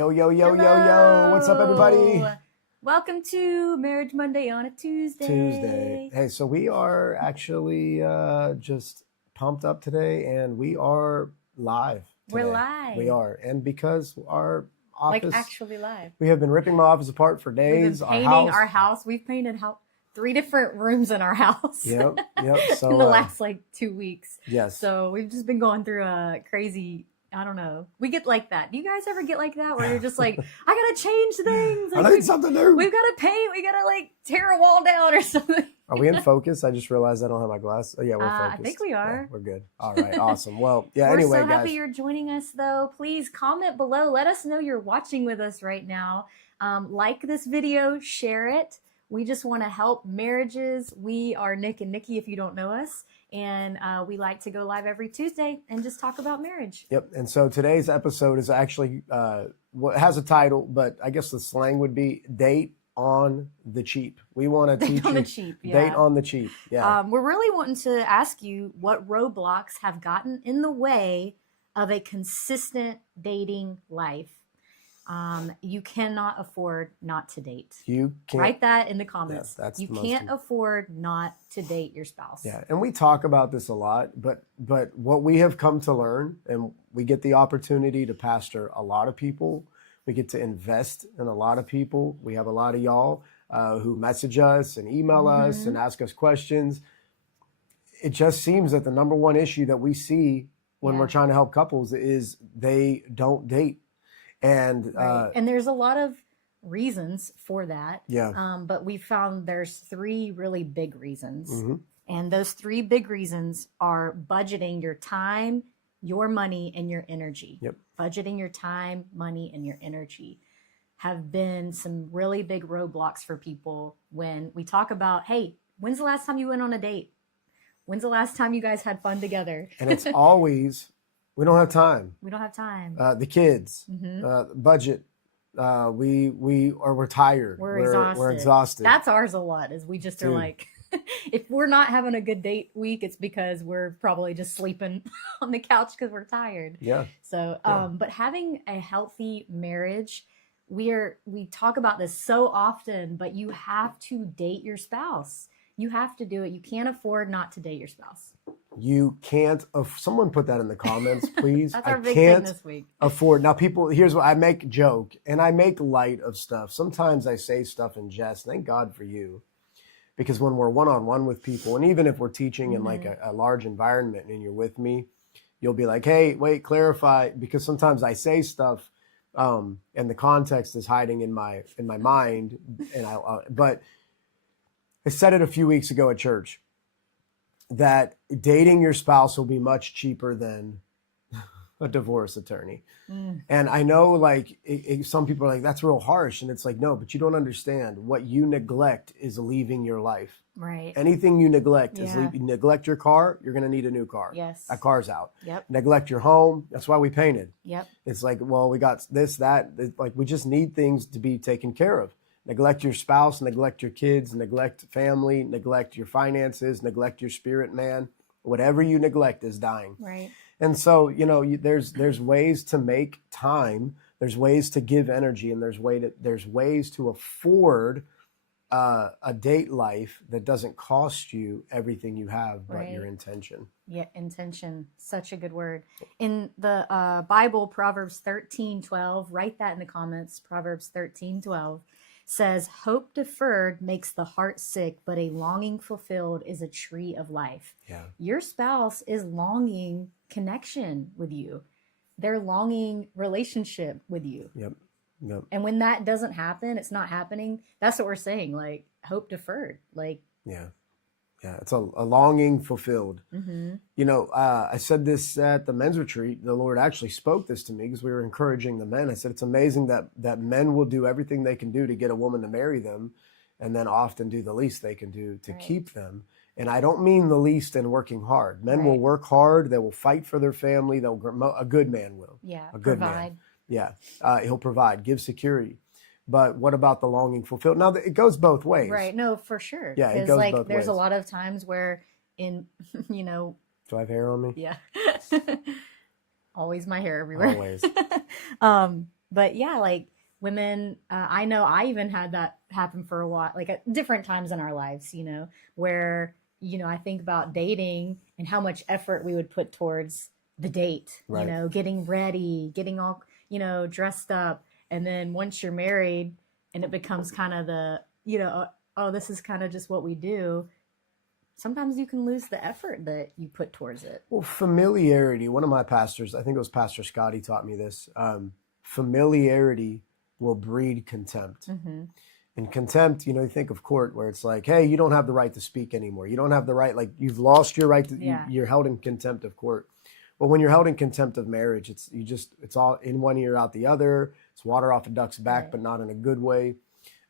Yo, yo, yo, yo, yo. What's up, everybody? Welcome to Marriage Monday on a Tuesday. Hey, so we are actually just pumped up today, and we are live today. We're live. We are. And because our office... Like actually live. We have been ripping my office apart for days. We've been painting our house. We've painted 3 different rooms in our house. Yep. So, in the last 2 weeks. Yes. So we've just been going through a crazy... I don't know. We get like that. Do you guys ever get like that where you're just like, I gotta change things. I need something new. We've got to paint. We gotta tear a wall down or something. Are we in focus? I just realized I don't have my glasses. Oh, yeah, we're focused. I think we are. Yeah, we're good. All right, awesome. Well, yeah. We're anyway, so happy guys. you're joining us, though. Please comment below. Let us know you're watching with us right now. Like this video, share it. We just want to help marriages. We are Nick and Nikki, if you don't know us. And we like to go live every Tuesday and just talk about marriage. Yep. And so today's episode is actually what has a title, but I guess the slang would be Date on the Cheap. We want to teach you. Date on the cheap. Yeah. Date on the cheap. Yeah. We're really wanting to ask you what roadblocks have gotten in the way of a consistent dating life. You cannot afford not to date. You can't write that in the comments. Yeah, you can't afford not to date your spouse. Yeah, and we talk about this a lot, but what we have come to learn, and we get the opportunity to pastor a lot of people. We get to invest in a lot of people. We have a lot of y'all who message us and email us and ask us questions. It just seems that the number one issue that we see when we're trying to help couples is they don't date. And and there's a lot of reasons for that. Yeah. But we found there's 3 really big reasons. And those 3 big reasons are budgeting your time, your money, and your energy. Yep. Budgeting your time, money, and your energy have been some really big roadblocks for people when we talk about, hey, when's the last time you went on a date? When's the last time you guys had fun together? And it's always... We don't have time. We don't have time. The kids, budget. We're tired. We're exhausted. That's ours a lot. Is we just are like, if we're not having a good date week, it's because we're probably just sleeping on the couch because we're tired. Yeah. So, but having a healthy marriage, we talk about this so often, but you have to date your spouse. You have to do it. You can't afford not to date your spouse. You can't. Someone put that in the comments, please. That's our big thing this week. Afford. Now, people, here's what I make joke and I make light of stuff. Sometimes I say stuff in jest. Thank God for you. Because when we're one-on-one with people, and even if we're teaching in like a large environment and you're with me, you'll be like, hey, wait, clarify. Because sometimes I say stuff and the context is hiding in my mind. But I said it a few weeks ago at church that dating your spouse will be much cheaper than a divorce attorney. And I know some people are like, that's real harsh. And it's like, no, but you don't understand. What you neglect is leaving your life. Right. Anything you neglect is neglect your car, you're going to need a new car. Yes. That car's out. Yep. Neglect your home. That's why we painted. Yep. It's like, well, we got this, that. Like, we just need things to be taken care of. Neglect your spouse, neglect your kids, neglect family, neglect your finances, neglect your spirit, man. Whatever you neglect is dying. Right. And so, there's ways to make time, there's ways to give energy, and there's ways to afford a date life that doesn't cost you everything you have, but your intention. Yeah, intention, such a good word. In the Bible, Proverbs 13:12, write that in the comments. Proverbs 13:12. Says, hope deferred makes the heart sick, but a longing fulfilled is a tree of life. Yeah. Your spouse is longing connection with you. They're longing relationship with you. Yep. And when that doesn't happen, it's not happening. That's what we're saying. Hope deferred. Yeah, it's a longing fulfilled. I said this at the men's retreat. The Lord actually spoke this to me because we were encouraging the men. I said, it's amazing that men will do everything they can do to get a woman to marry them and then often do the least they can do to keep them. And I don't mean the least in working hard. Men will work hard. They will fight for their family. A good man will. Yeah, a good man. Yeah, he'll provide, give security. But what about the longing fulfilled? Now, it goes both ways. Right. No, for sure. Yeah, it goes both ways. There's a lot of times where do I have hair on me? Yeah. Always my hair everywhere. Always. But yeah, like women, I know I even had that happen for a while, like at different times in our lives, where, I think about dating and how much effort we would put towards the date, Right. getting ready, getting all, dressed up. And then once you're married and it becomes kind of oh, this is kind of just what we do. Sometimes you can lose the effort that you put towards it. Well, familiarity, one of my pastors, I think it was Pastor Scott, he taught me this. Familiarity will breed contempt. Mm-hmm. And contempt, you think of court where it's like, hey, you don't have the right to speak anymore. You don't have the right, like you've lost your right to, you're held in contempt of court. Well, when you're held in contempt of marriage, it's all in one ear, out the other. It's water off a duck's back, Right. but not in a good way.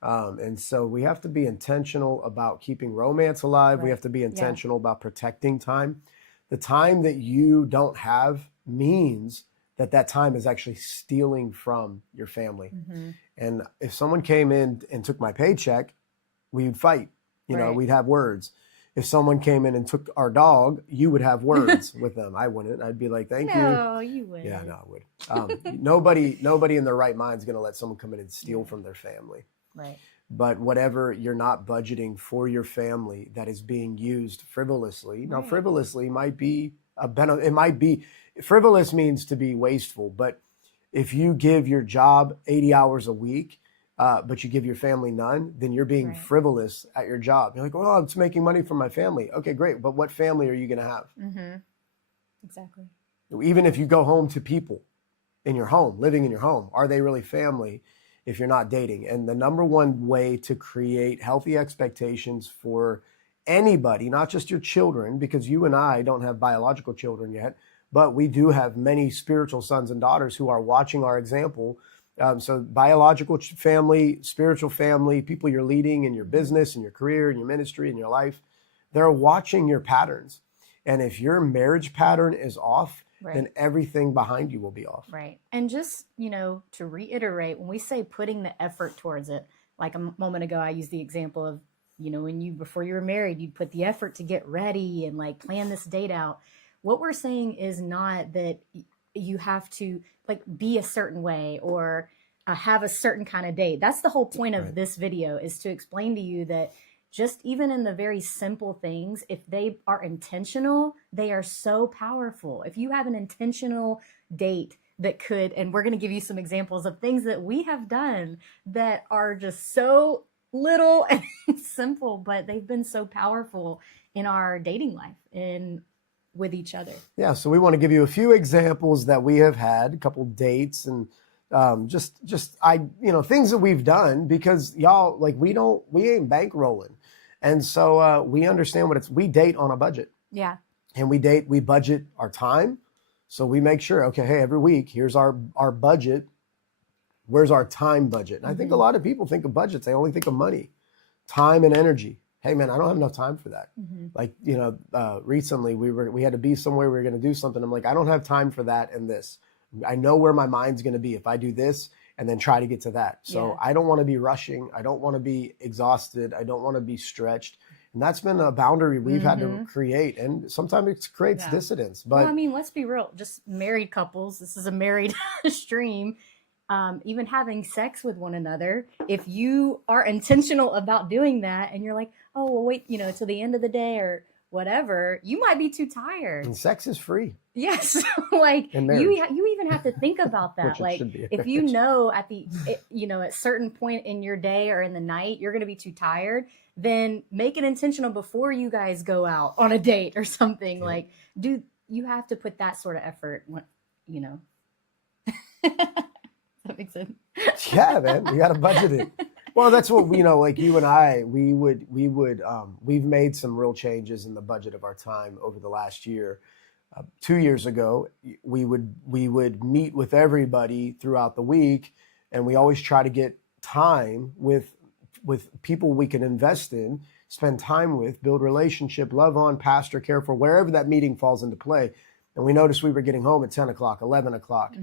And so we have to be intentional about keeping romance alive. Right. We have to be intentional about protecting time. The time that you don't have means that time is actually stealing from your family. Mm-hmm. And if someone came in and took my paycheck, we'd fight. Right. We'd have words. If someone came in and took our dog, you would have words with them. I wouldn't. I'd be like, thank you. No, you wouldn't. Yeah, no, I would. Nobody in their right mind is going to let someone come in and steal from their family. Right. But whatever you're not budgeting for your family that is being used frivolously. Now, frivolously might be it might be, frivolous means to be wasteful. But if you give your job 80 hours a week, but you give your family none, then you're being frivolous at your job. You're like, well, I'm just making money for my family. Okay, great. But what family are you going to have? Mm-hmm. Exactly. Even if you go home to people in your home, living in your home, are they really family if you're not dating? And the number one way to create healthy expectations for anybody, not just your children, because you and I don't have biological children yet, but we do have many spiritual sons and daughters who are watching our example. So biological family, spiritual family, people you're leading in your business, in your career, in your ministry, in your life, they're watching your patterns. And if your marriage pattern is off, then everything behind you will be off. Right. And just, to reiterate, when we say putting the effort towards it, like a moment ago, I used the example of, when before you were married, you'd put the effort to get ready and like plan this date out. What we're saying is not that you have to like be a certain way or have a certain kind of date. That's the whole point of this video, is to explain to you that just even in the very simple things, if they are intentional, they are so powerful. If you have an intentional date that could, and we're going to give you some examples of things that we have done that are just so little and simple, but they've been so powerful in our dating life and with each other. Yeah, so we want to give you a few examples that we have had, a couple dates, and just things that we've done, because y'all, like, we ain't bankrolling. And so we understand we date on a budget. Yeah. And we budget our time. So we make sure, okay, hey, every week, here's our budget. Where's our time budget? And I think a lot of people think of budgets, they only think of money, time and energy. Hey man, I don't have enough time for that. Mm-hmm. Like, recently we had to be somewhere, we were going to do something. I'm like, I don't have time for that and this. I know where my mind's going to be if I do this and then try to get to that. So I don't want to be rushing. I don't want to be exhausted. I don't want to be stretched. And that's been a boundary we've had to create. And sometimes it creates dissidence. But well, I mean, let's be real. Just married couples, this is a married stream. Even having sex with one another, if you are intentional about doing that and you're like, oh, well, wait, till the end of the day or whatever, you might be too tired. And sex is free. Yes. Like you even have to think about that. Like if you know at certain point in your day or in the night, you're going to be too tired, then make it intentional before you guys go out on a date or something. Yeah. Like, you have to put that sort of effort, That makes sense. Yeah, man, you got to budget it. Well, that's what like you and I, we've made some real changes in the budget of our time over the last year. 2 years ago, we would meet with everybody throughout the week, and we always try to get time with people we can invest in, spend time with, build relationship, love on, pastor, care for, wherever that meeting falls into play. And we noticed we were getting home at 10 o'clock, 11 o'clock,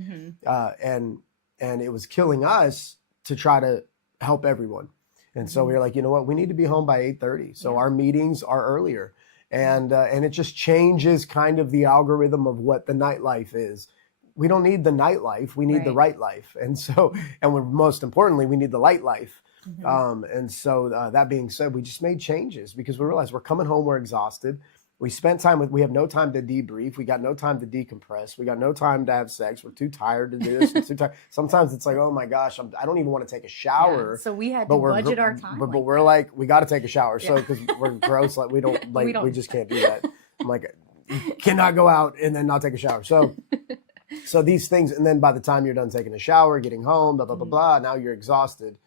and it was killing us to try to help everyone. And so we were like, you know what, we need to be home by 8:30. So our meetings are earlier. And it just changes kind of the algorithm of what the nightlife is. we don't need the nightlife. We need the right life. And so, and most importantly, we need the light life. And so that being said, we just made changes because we realized we're coming home, we're exhausted. We spent time we have no time to debrief. We got no time to decompress. We got no time to have sex. We're too tired to do this. We're too tired. Sometimes it's like, oh my gosh, I don't even want to take a shower. Yeah, so we had to budget our time. But we're like, we got to take a shower. So because we're gross, like we don't we just can't do that. I'm like, you cannot go out and then not take a shower. So these things, and then by the time you're done taking a shower, getting home, blah, blah, blah, blah, now you're exhausted.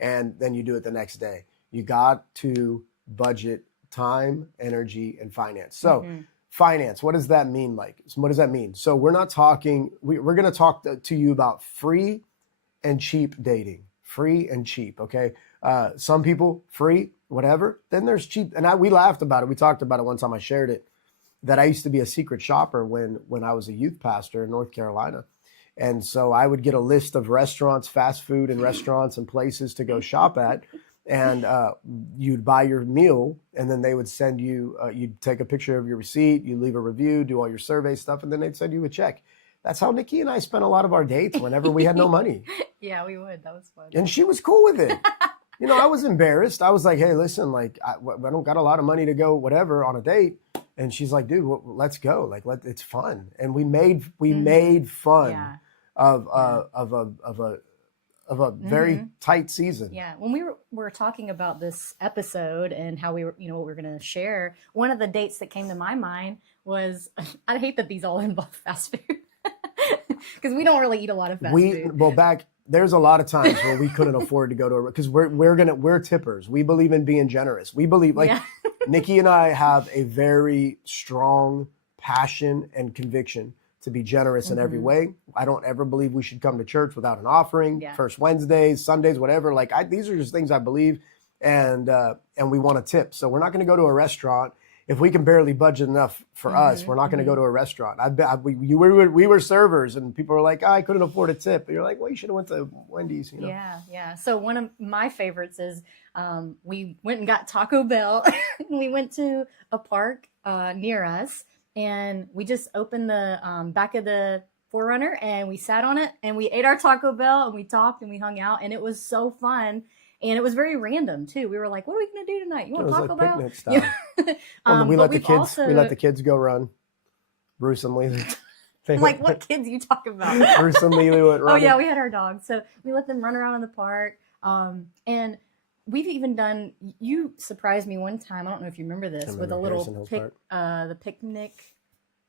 And then you do it the next day. You got to budget time, energy, and finance. So finance, what does that mean? What does that mean? So we're not talking, we're going to talk to you about free and cheap dating. Free and cheap, okay? Some people, free, whatever. Then there's cheap. And we laughed about it. We talked about it one time. I shared it, that I used to be a secret shopper when I was a youth pastor in North Carolina. And so I would get a list of restaurants, fast food and restaurants and places to go shop at. And you'd buy your meal, and then they would send you, you'd take a picture of your receipt, you leave a review, do all your survey stuff, and then they'd send you a check. That's how Niki and I spent a lot of our dates whenever we had no money. Yeah, we would. That was fun. And she was cool with it. You know, I was embarrassed. I was like, hey, listen, like, I don't got a lot of money to go whatever on a date. And she's like, dude, let's go. Like, it's fun. And we made fun of a very tight season. Yeah. When we were talking about this episode and how we were, you know, what we were going to share, one of the dates that came to my mind was, I hate that these all involve fast food because we don't really eat a lot of fast food. Well, there's a lot of times where we couldn't afford to go to because we're tippers. We believe in being generous. We believe Niki and I have a very strong passion and conviction to be generous in every way. I don't ever believe we should come to church without an offering. First Wednesdays, Sundays, whatever. Like these are just things I believe, and we want to tip. So we're not going to go to a restaurant if we can barely budget enough for us. We're not going to go to a restaurant. We were servers, and people were like, I couldn't afford a tip. And you're like, well, you should have went to Wendy's. You know? Yeah. So one of my favorites is we went and got Taco Bell. We went to a park near us. And we just opened the back of the 4Runner and we sat on it and we ate our Taco Bell and we talked and we hung out and it was so fun. And it was very random too. We were like, what are we going to do tonight? You want Taco Bell? Picnic style. We let the kids go run. Bruce and Lily. Like, what kids are you talking about? Bruce and Lily went running. Oh yeah, we had our dogs. So we let them run around in the park. And we've even done, you surprised me one time, I don't know if you remember this, with a little the picnic.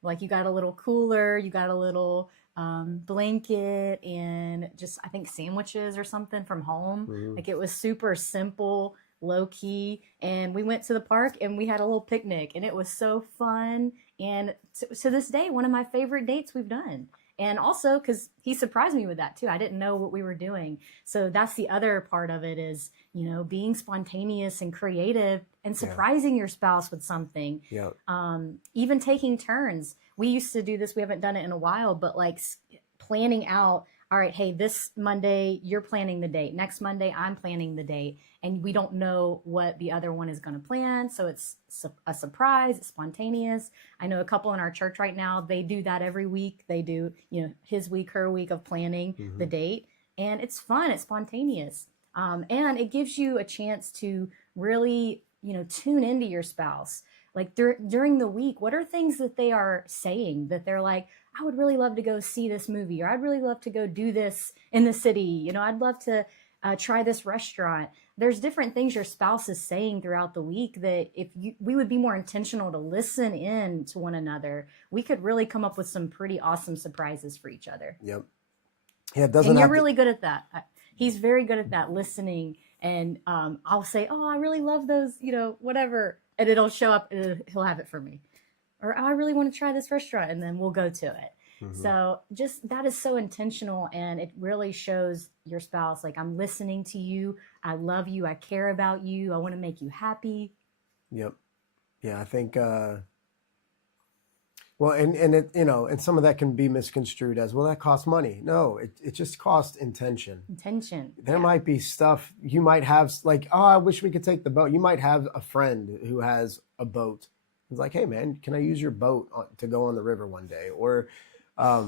Like you got a little cooler, you got a little blanket and just, I think, sandwiches or something from home. Like it was super simple, low key. And we went to the park and we had a little picnic and it was so fun. And to this day, one of my favorite dates we've done. And also because he surprised me with that too. I didn't know what we were doing. So that's the other part of it is, you know, being spontaneous and creative and surprising your spouse with something. Even taking turns. We used to do this. We haven't done it in a while, but like planning out, all right, hey, this Monday, you're planning the date. Next Monday, I'm planning the date. And we don't know what the other one is going to plan. So it's a surprise, it's spontaneous. I know a couple in our church right now, they do that every week. They do, you know, his week, her week of planning the date. And it's fun, it's spontaneous. And it gives you a chance to really, you know, tune into your spouse. Like during the week, what are things that they are saying that they're like, I would really love to go see this movie, or I'd really love to go do this in the city. You know, I'd love to try this restaurant. There's different things your spouse is saying throughout the week that we would be more intentional to listen in to one another, we could really come up with some pretty awesome surprises for each other. Yep. Yeah, it doesn't. And you're really good at that. He's very good at that, listening. And I'll say, oh, I really love those, you know, whatever. And it'll show up and he'll have it for me. Or I really want to try this restaurant, and then we'll go to it. So just that is so intentional, and it really shows your spouse, like, I'm listening to you. I love you. I care about you. I want to make you happy. Yep. Yeah, I think, well, and it, you know, and some of that can be misconstrued as, well, that costs money. No, it just costs intention. There might be stuff you might have, like, oh, I wish we could take the boat. You might have a friend who has a boat. It's like, hey man, can I use your boat to go on the river one day? Or I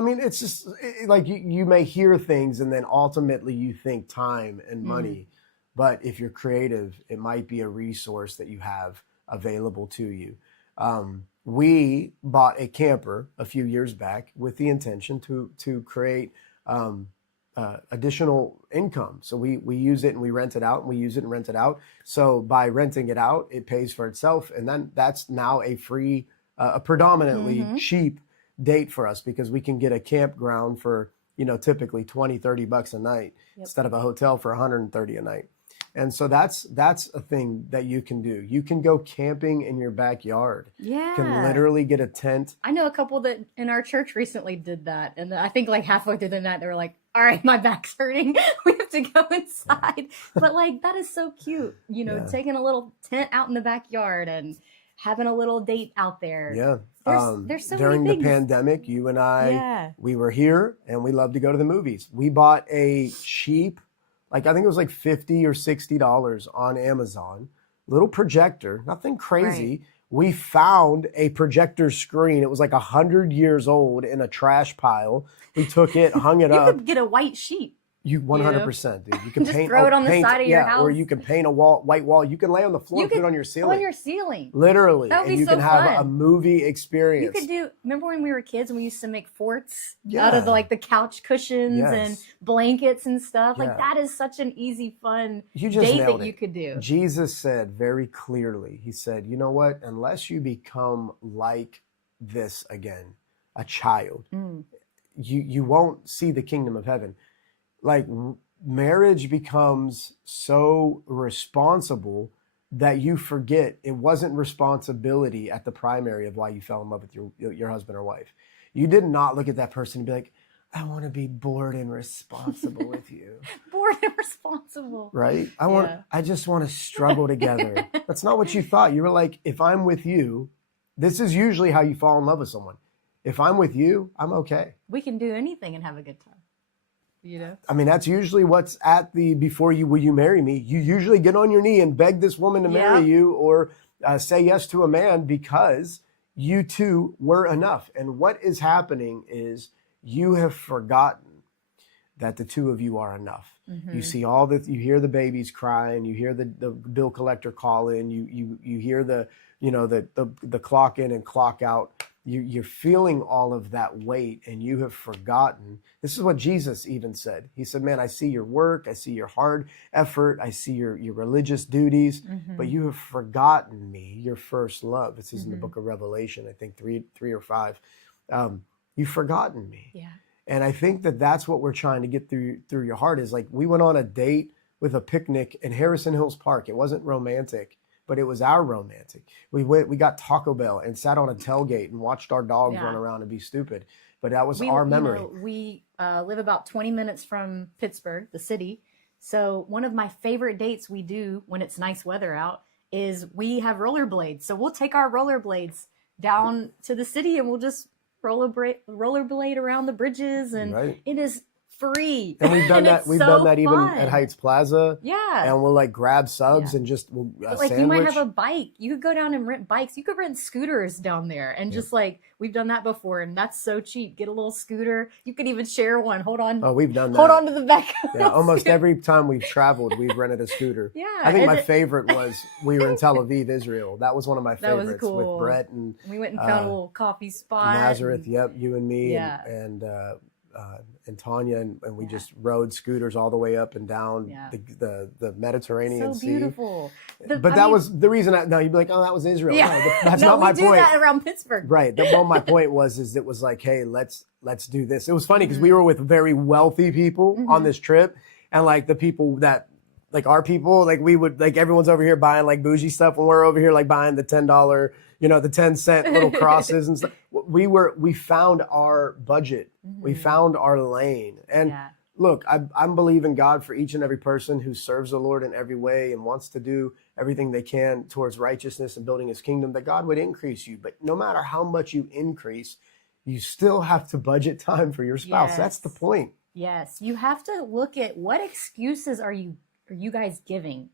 mean, it's just like you may hear things and then ultimately you think time and money. But if you're creative, it might be a resource that you have available to you. We bought a camper a few years back with the intention to create additional income. So we use it and we rent it out, and we use it and rent it out. So by renting it out, it pays for itself. And then that's now a free, a predominantly cheap date for us, because we can get a campground for, typically $20-30 a night instead of a hotel for $130 a night. And so that's a thing that you can do. You can go camping in your backyard. Yeah. You can literally get a tent. I know a couple that in our church recently did that. And I think like halfway through the night, they were like, all right, my back's hurting. We have to go inside. But like, that is so cute. Taking a little tent out in the backyard and having a little date out there. Yeah. There's so during many the things. pandemic, you and I, we were here and we love to go to the movies. We bought a cheap, I think it was like $50 or $60 on Amazon, little projector, nothing crazy. Right. We found a projector screen. It was like 100 years old in a trash pile. We took it, hung it up. You could get a white sheet. You 100%, dude. You can Just paint, throw it on the side of your house. or you can paint a white wall. You can lay on the floor and put it on your ceiling. On your ceiling. Literally. That would be and you so can have fun. a movie experience. You could remember when we were kids and we used to make forts out of the couch cushions and blankets and stuff? Like that is such an easy, fun date that you could do. Jesus said very clearly, he said, you know what? Unless you become like this again, a child, you won't see the kingdom of heaven. Like marriage becomes so responsible that you forget it wasn't responsibility at the primary of why you fell in love with your husband or wife. You did not look at that person and be like, I want to be bored and responsible with you. Bored and responsible. Right? I just want to struggle together. That's not what you thought. You were like, if I'm with you, this is usually how you fall in love with someone. If I'm with you, I'm okay. We can do anything and have a good time. I mean, that's usually what's at will you marry me? You usually get on your knee and beg this woman to marry you, or say yes to a man, because you two were enough. And what is happening is you have forgotten that the two of you are enough. You see you hear the babies crying, you hear the bill collector call in, you hear the clock in and clock out. You're feeling all of that weight, and you have forgotten. This is what Jesus even said. He said, man, I see your work. I see your hard effort. I see your religious duties, but you have forgotten me, your first love. This is in the book of Revelation, I think 3 or 5. You've forgotten me. Yeah. And I think that's what we're trying to get through your heart, is like, we went on a date with a picnic in Harrison Hills Park. It wasn't romantic, but it was our romantic. We got Taco Bell and sat on a tailgate and watched our dogs run around and be stupid. But that was our memory. We live about 20 minutes from Pittsburgh, the city. So one of my favorite dates we do when it's nice weather out is we have rollerblades. So we'll take our rollerblades down to the city and we'll just rollerblade around the bridges, and it is free. And we've done that. We've done that even at Heights Plaza. Yeah. And we'll like grab subs and just like sandwich. You might have a bike. You could go down and rent bikes. You could rent scooters down there, and just like we've done that before, and that's so cheap. Get a little scooter. You could even share one. Hold on. Oh, we've done that. Hold on to the back. Yeah, almost every time we've traveled, we've rented a scooter. Yeah. I think my favorite was we were in Tel Aviv, Israel. That was one of my favorites. That was cool. With Brett and we went and found a little coffee spot. Nazareth. Yep, you and me and Tanya, and we just rode scooters all the way up and down the Mediterranean Sea. So beautiful. But that was the reason. You'd be like, oh, that was Israel. Yeah. No, that's not my point. We do that around Pittsburgh. Right. My point was it was like, hey, let's do this. It was funny because we were with very wealthy people on this trip, and like the people that, like our people, like we would, like everyone's over here buying like bougie stuff, and we're over here like buying the $10, the 10-cent little crosses and stuff. We found our budget. We found our lane. And look, I'm believing God for each and every person who serves the Lord in every way and wants to do everything they can towards righteousness and building his kingdom, that God would increase you. But no matter how much you increase, you still have to budget time for your spouse. Yes. That's the point. Yes. You have to look at what excuses are you guys giving?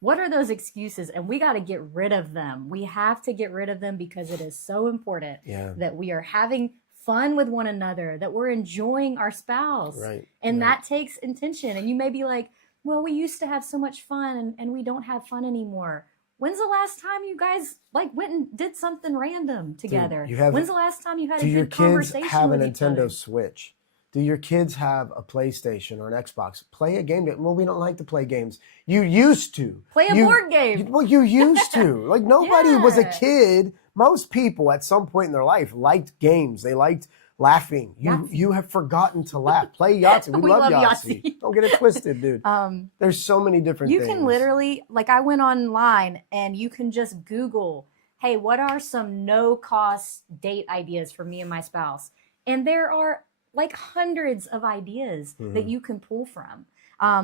What are those excuses? And we got to get rid of them. We have to get rid of them because it is so important that we are having fun with one another, that we're enjoying our spouse. Right. And right. that takes intention. And you may be like, well, we used to have so much fun and we don't have fun anymore. When's the last time you guys like went and did something random together? Dude, when's the last time you had a do your good kids conversation have a with each other? Nintendo Switch? Do your kids have a PlayStation or an Xbox? Play a game. Well, we don't like to play games. You used to. Play a board game. Well, you used to. Like nobody was a Yeah. kid. Most people at some point in their life liked games. They liked laughing. You have forgotten to laugh. Play Yahtzee. We love Yahtzee. Don't get it twisted, dude. There's so many different You things. can literally, like I went online and you can just Google, hey, what are some no-cost date ideas for me and my spouse? And there are like hundreds of ideas that you can pull from.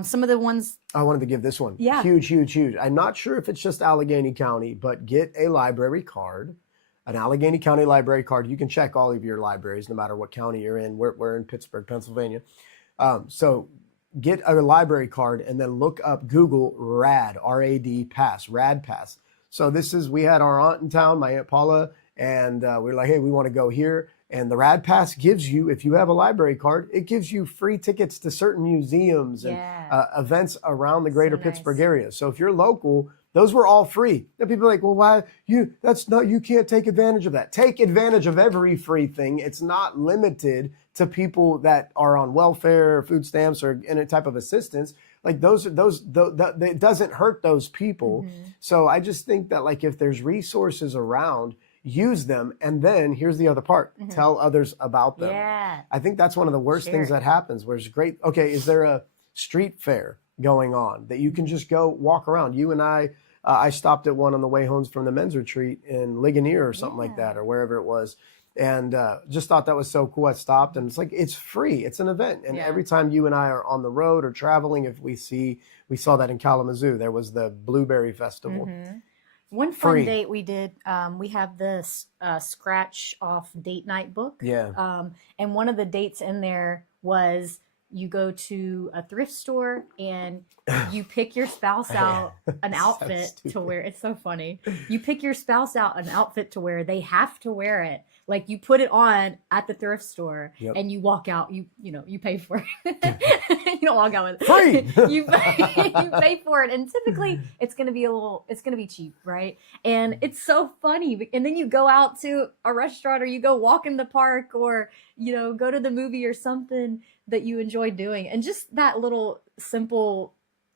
Some of the ones I wanted to give this one. Yeah. Huge, huge, huge. I'm not sure if it's just Allegheny County, but get a library card, an Allegheny County library card. You can check all of your libraries, no matter what county you're in. We're in Pittsburgh, Pennsylvania. So get a library card and then look up Google RAD, R-A-D pass, RAD pass. So we had our aunt in town, my Aunt Paula, and we were like, hey, we want to go here. And the RAD pass gives you, if you have a library card, it gives you free tickets to certain museums and events around the greater Pittsburgh area. So if you're local, those were all free. And people are like, well, why you can't take advantage of that. Take advantage of every free thing. It's not limited to people that are on welfare or food stamps or any type of assistance. Like it doesn't hurt those people. So I just think that like if there's resources around, use them. And then here's the other part, tell others about them. Yeah. I think that's one of the worst things that happens where it's great. Okay. Is there a street fair going on that you can just go walk around? You and I stopped at one on the way home from the men's retreat in Ligonier or something like that, or wherever it was. And just thought that was so cool. I stopped and it's like, it's free. It's an event. And every time you and I are on the road or traveling, if we saw that in Kalamazoo, there was the Blueberry Festival. One fun date we did, we have this scratch off date night book. Yeah. And one of the dates in there was you go to a thrift store and you pick your spouse out an outfit to wear. It's so funny. You pick your spouse out an outfit to wear. They have to wear it. Like you put it on at the thrift store and you walk out, you pay for it. You don't walk out with it. Free. you pay for it. And typically it's going to be cheap. Right. And it's so funny. And then you go out to a restaurant or you go walk in the park or, go to the movie or something that you enjoy doing. And just that little simple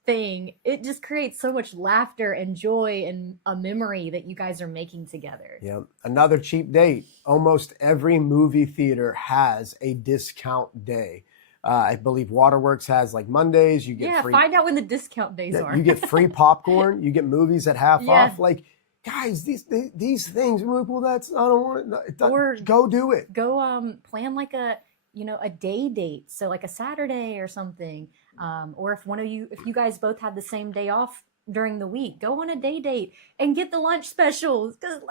thing, it just creates so much laughter and joy and a memory that you guys are making together. Yeah. Another cheap date. Almost every movie theater has a discount day. I believe Waterworks has like Mondays. You get free. Find out when the discount days are. You get free popcorn. You get movies at half off. Like, guys, these things. We're like, well, I don't want it. Or go do it. Go plan like a day date. So like a Saturday or something. Or if you guys both have the same day off during the week, go on a day date and get the lunch specials. Because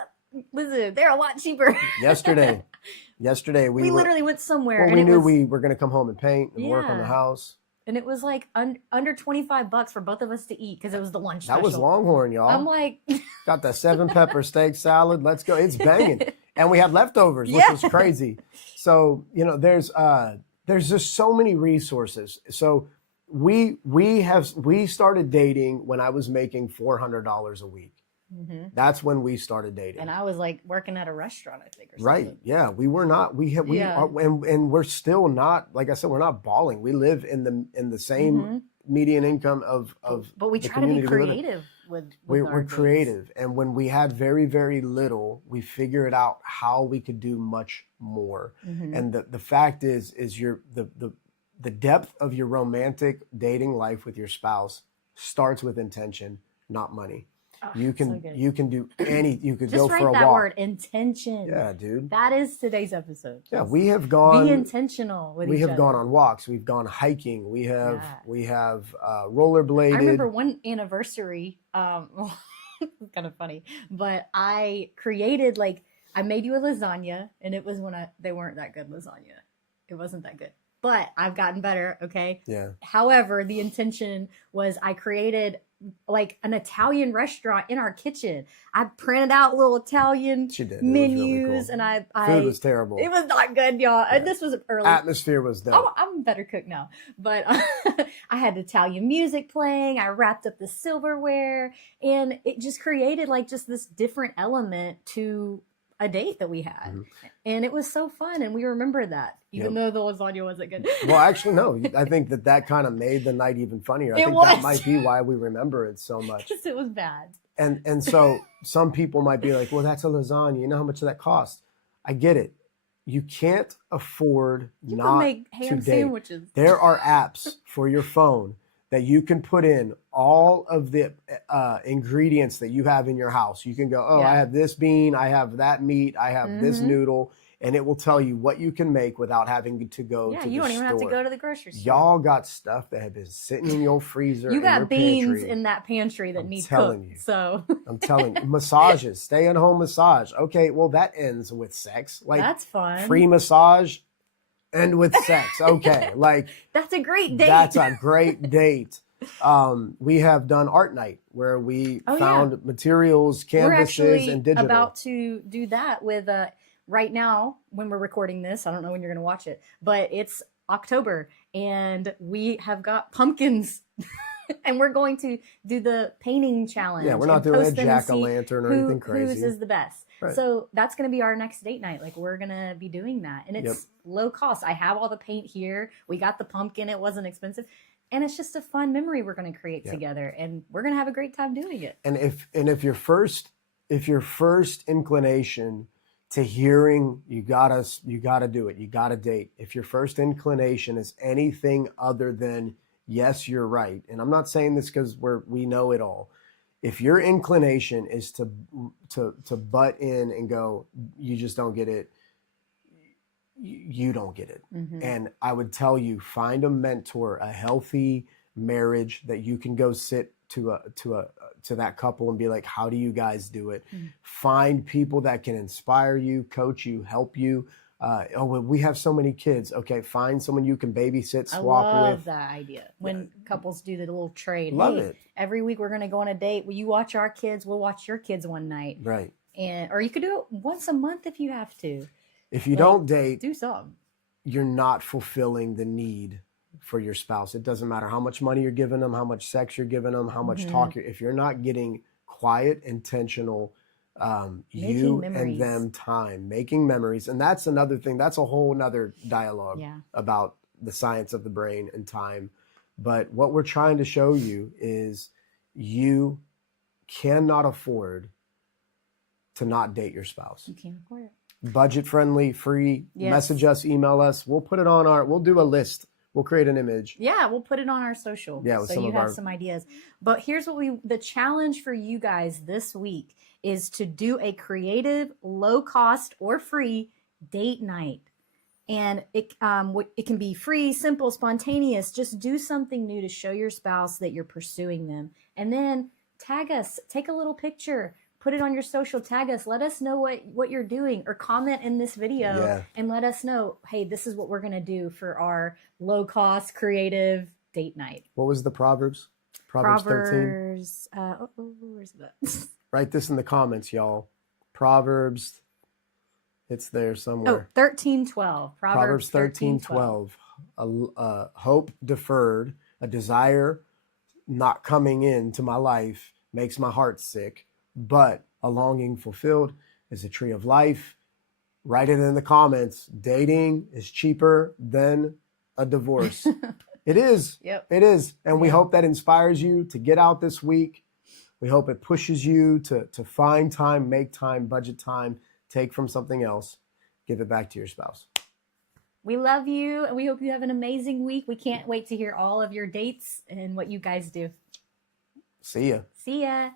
listen, they're a lot cheaper. Yesterday we literally went somewhere. Well, we knew we were going to come home and paint and work on the house. And it was like under $25 for both of us to eat because it was the lunch special. That was Longhorn, y'all. I'm like, got the 7-pepper steak salad. Let's go. It's banging. And we had leftovers, which was crazy. So, there's just so many resources. So we started dating when I was making $400 a week. That's when we started dating. And I was like working at a restaurant, I think, or something. Right. Yeah. We were not, and we're still not, like I said, we're not balling. We live in the same median income of but we try to be creative we're creative. And when we had very, very little, we figured out how we could do much more. And the fact is the depth of your romantic dating life with your spouse starts with intention, not money. Oh, you can do you could just go write for a that walk. word, intention. Yeah, dude. That is today's episode. Yeah, we have gone. Be intentional with each other. We have gone on walks. We've gone hiking. We have rollerbladed. I remember one anniversary. It's kind of funny, but I created I made you a lasagna, and it was when they weren't that good lasagna. It wasn't that good. But I've gotten better, okay? Yeah. However, the intention was I created like an Italian restaurant in our kitchen. I printed out little Italian She did. menus, It was really cool. and Food was terrible. It was not good, y'all. Yeah. And this was early. Atmosphere was dope. I'm a better cook now, but I had Italian music playing. I wrapped up the silverware, and it just created like just this different element to a date that we had. And it was so fun, and we remember that, even though the lasagna wasn't good. Well, actually, no. I think that kind of made the night even funnier. I think that might be why we remember it so much. Because it was bad. And so some people might be like, well, that's a lasagna. You know how much that costs? I get it. You can't afford You not can make ham to date. sandwiches. There are apps for your phone that you can put in all of the ingredients that you have in your house. You can go, oh, I have this bean, I have that meat, I have this noodle, and it will tell you what you can make without having to go to the store. Yeah, you don't even have to go to the grocery store. Y'all got stuff that have been sitting in your freezer. You got beans pantry. in that pantry that need telling cooked. you. So I'm telling you, massages, stay at home massage. Okay, well that ends with sex. Like that's fun. Free massage, end with sex. Okay, like that's a great date. That's a great date. We have done art night where we found materials, canvases, and digital. We're about to do that with right now when we're recording this. I don't know when you're going to watch it, but it's October and we have got pumpkins. And we're going to do the painting challenge. Yeah, we're not doing a jack-o'-lantern or anything crazy. Whose is the best. Right. So that's going to be our next date night. Like we're going to be doing that. And it's low cost. I have all the paint here. We got the pumpkin. It wasn't expensive. And it's just a fun memory we're going to create together. And we're going to have a great time doing it. And if your first inclination to hearing you gotta do it, you gotta date. If your first inclination is anything other than yes, you're right. And I'm not saying this because we know it all. If your inclination is to butt in and go, you just don't get it, you don't get it. And I would tell you, find a mentor, a healthy marriage that you can go sit to that couple and be like, how do you guys do it? Find people that can inspire you, coach you, help you. We have so many kids. Okay, find someone you can babysit, swap with. I love that idea. When couples do the little trade. Love it. Every week we're going to go on a date. Will you watch our kids? We'll watch your kids one night. Right. Or you could do it once a month if you have to. If you don't date, do something. You're not fulfilling the need for your spouse. It doesn't matter how much money you're giving them, how much sex you're giving them, how much talk if you're not getting quiet, intentional, you and them time, making memories. And that's another thing. That's a whole nother dialogue about the science of the brain and time. But what we're trying to show you is you cannot afford to not date your spouse. You can't afford it. Budget friendly, free, message us, email us. We'll put it on we'll do a list. We'll create an image. Yeah, we'll put it on our social. Yeah, so you have some ideas. But here's what the challenge for you guys this week is to do a creative, low cost or free date night. And it can be free, simple, spontaneous. Just do something new to show your spouse that you're pursuing them. And then tag us, take a little picture, put it on your social, tag us, let us know what you're doing, or comment in this video and let us know, hey, this is what we're going to do for our low cost creative date night. What was the Proverbs? Proverbs 13? Where's that? Write this in the comments, y'all. Proverbs, it's there somewhere. 13:12. Proverbs 13:12. Hope deferred, a desire not coming into my life makes my heart sick. But a longing fulfilled is a tree of life. Write it in the comments. Dating is cheaper than a divorce. It is. Yep. It is. And we hope that inspires you to get out this week. We hope it pushes you to find time, make time, budget time, take from something else, give it back to your spouse. We love you, and we hope you have an amazing week. We can't wait to hear all of your dates and what you guys do. See ya. See ya.